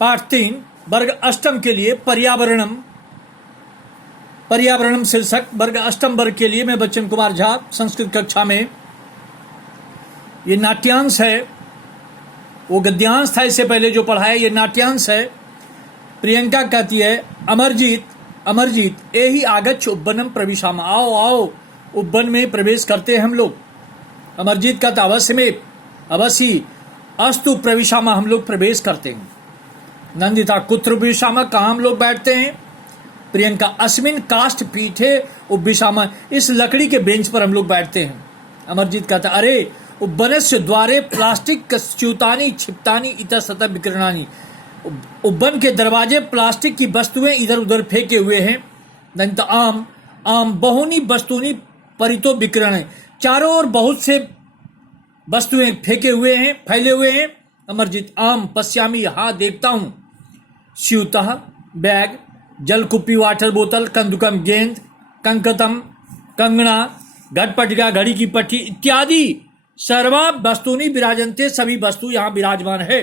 पाठ 3 वर्ग अष्टम के लिए पर्यावरणम शीर्षक वर्ग अष्टम वर्ग के लिए मैं बच्चन कुमार झा संस्कृत कक्षा में। ये नाट्यांश है, वो गद्यांश था इससे पहले जो पढ़ाया, ये नाट्यांश है। प्रियंका कहती है अमरजीत एहि आगच्छ उब्बनम प्रविशाम, आओ आओ उब्बन में प्रवेश करते हैं हम लोग। अमरजीत कहता अवश्य अस्तु प्रविशामा, हम लोग प्रवेश करते हैं। नंदिता कुत्र विशामा, कहाँ हम लोग बैठते हैं। प्रियंका अस्मिन काष्ठ पीठे उपविशामा, इस लकड़ी के बेंच पर हम लोग बैठते हैं। अमरजीत कहता अरे उब्बनस्य द्वारे प्लास्टिक च्युतानि क्षिप्तानि इतस्ततः विकीर्णानि, उब्बन के दरवाजे प्लास्टिक की वस्तुएं इधर उधर फेंके हुए हैं। नंदिता आम बहुनी वस्तुनि परितो विकीर्ण, चारों ओर बहुत से वस्तुएं फेंके हुए हैं, फैले हुए हैं। अमरजीत आम पश्यामी, हाँ देखता हूं। स्यूतः बैग, जलकुप्पी वाटर बोतल, कंदुकम गेंद, कंकतम कंगना, घटपटिका घड़ी की पट्टी इत्यादि सर्वा वस्तुनि विराजन्ते, सभी वस्तु यहाँ विराजमान है।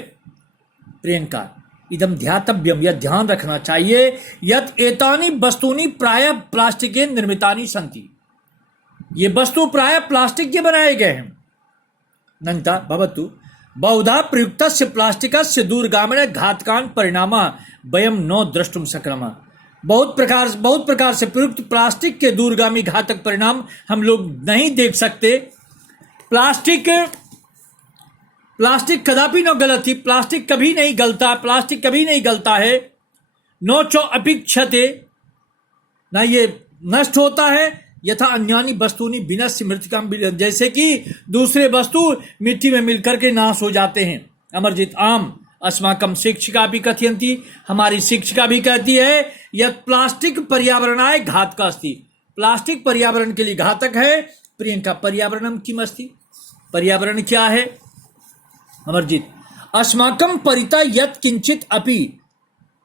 प्रियंका इदम ध्यातव्यम, यह ध्यान रखना चाहिए, यत एतानि वस्तुनि प्रायः प्लास्टिके निर्मितानि सन्ति, ये वस्तु प्रायः प्लास्टिक के बनाए गए हैं। नंदिता भवतु बहुधा प्रयुक्तस्य प्लास्टिकस्य दूरगामिनः घातकान् परिणामः वयं न द्रष्टुं शक्नुमः, बहुत प्रकार से प्रयुक्त प्लास्टिक के दूरगामी घातक परिणाम हम लोग नहीं देख सकते। प्लास्टिक कदापि न गलती, प्लास्टिक कभी नहीं गलता, प्लास्टिक कभी नहीं गलता है। नो चो अपिक्षते, ना ये नष्ट होता है। यथा अन्यानि वस्तुनि विनश्य मृत्तिकाम, जैसे कि दूसरे वस्तु मिट्टी में मिलकर के नाश हो जाते हैं। अमरजीत आम अस्माकम शिक्षिका भी कथयन्ति, हमारी शिक्षिका भी कहती है यह प्लास्टिक पर्यावरणाय घातक अस्ति, प्लास्टिक पर्यावरण के लिए घातक है। प्रियंका पर्यावरणम किम अस्ति, पर्यावरण क्या है। अमरजीत अस्माकं परितः यत् किंचित अपि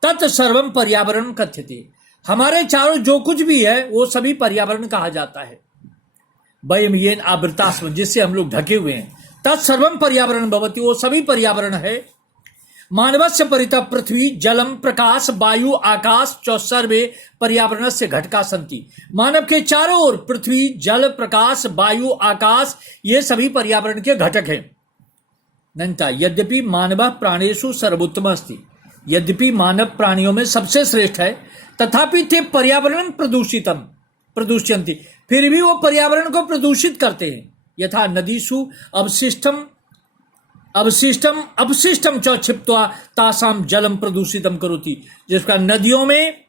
तत् सर्वं पर्यावरण कथ्यते, हमारे चारों जो कुछ भी है वो सभी पर्यावरण कहा जाता है। वयम येन आवृतास्म, जिससे हम लोग ढके हुए हैं। तत्सर्वम पर्यावरण भवति, वो सभी पर्यावरण है। मानवस्य परितः पृथ्वी जलम प्रकाश वायु आकाश च सर्वे पर्यावरणस्य घटका सन्ति, मानव के चारों ओर पृथ्वी जल प्रकाश वायु आकाश ये सभी पर्यावरण के घटक हैं। नंदिता यद्यपि मानव प्राणेषु सर्वोत्तम अस्ति, यद्यपि मानव प्राणियों में सबसे श्रेष्ठ है, तथापि ते पर्यावरण प्रदूषयन्ति, फिर भी वो पर्यावरण को प्रदूषित करते हैं। यथा नदीषु अवशिष्टम च क्षिप्त्वा तासाम जलम प्रदूषितम करोति, जिसका नदियों में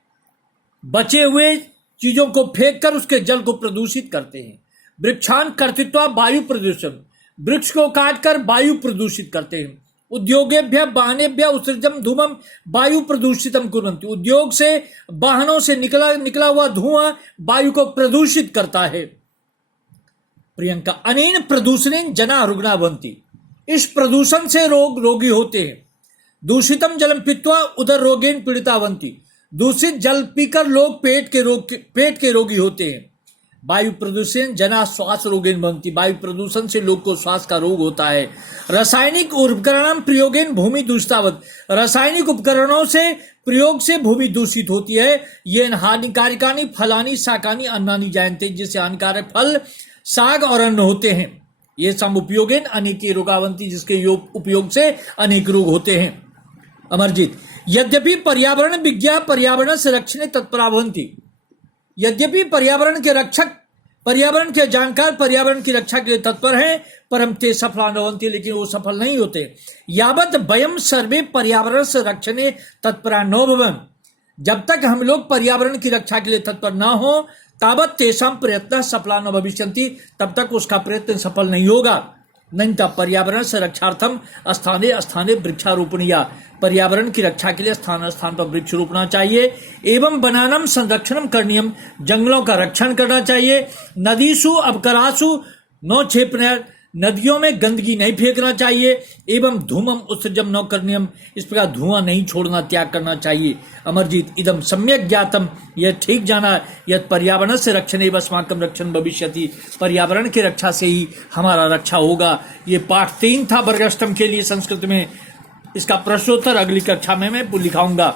बचे हुए चीजों को फेंक कर उसके जल को प्रदूषित करते हैं। वृक्षान कर्तृत्वा वायु प्रदूषण, वृक्ष को काटकर वायु प्रदूषित करते हैं। उद्योगेभ्य वाहनेभ्य उत्सर्जम धूमम वायु प्रदूषितम कुर्वन्ति, उद्योग से वाहनों से निकला हुआ धुआं वायु को प्रदूषित करता है। प्रियंका अनेन प्रदूषणेन जना रुग्णा भवन्ति, इस प्रदूषण से रोगी होते हैं। दूषितम जलम पीत्वा उदर रोगेन पीड़िता भवन्ति, दूषित जल पीकर लोग पेट के रोगी होते हैं। वायु प्रदूषण जना श्वास रोगेन भवन्ति, वायु प्रदूषण से लोग को श्वास का रोग होता है। रासायनिक उपकरणों प्रयोगेन भूमि दूषितावत, रासायनिक उपकरणों से प्रयोग से भूमि दूषित होती है। ये हानिकारकानि फलानि शाकानि अन्नानि जायन्ते, जिससे हानिकारक फल साग और अन्न होते हैं। ये सम उपयोगेन अनेकी रोगावंती, जिसके उपयोग से अनेक रोग होते हैं। अमरजीत यद्यपि पर्यावरण विज्ञा पर्यावरण से रक्षणे तत्परा भवन्ति, यद्यपि पर्यावरण के जानकार पर्यावरण की रक्षा के लिए तत्पर हैं, परम ते सफला न भवन्ति, लेकिन वो सफल नहीं होते। यावत वयम सर्वे पर्यावरण से रक्षणे तत्परा न भवन्, जब तक हम लोग पर्यावरण की रक्षा के लिए तत्पर न हो तावत तेषां प्रयत्न सफला न भविष्यन्ति, तब तक उसका प्रयत्न सफल नहीं होगा। नंदिता पर्यावरण से रक्षार्थम स्थाने स्थाने वृक्षारोपणीया, पर्यावरण की रक्षा के लिए स्थान स्थान पर वृक्ष रोपना चाहिए। एवं वनानां संरक्षणम करणीयम, जंगलों का रक्षण करना चाहिए। नदीषु अवकरासु नो क्षेपण, नदियों में गंदगी नहीं फेंकना चाहिए। एवं धूमम उत्सर्जम न करणीयम, इस प्रकार धुआं नहीं छोड़ना, त्याग करना चाहिए। अमरजीत इदम सम्यक ज्ञातम, यह ठीक जाना, यह पर्यावरण से रक्षण एवं अस्माकं रक्षण भविष्यति, पर्यावरण की रक्षा से ही हमारा रक्षा होगा। ये पाठ 3 था वर्ग अष्टम के लिए संस्कृत में। इसका प्रश्नोत्तर अगली कक्षा में मैं लिखाऊंगा।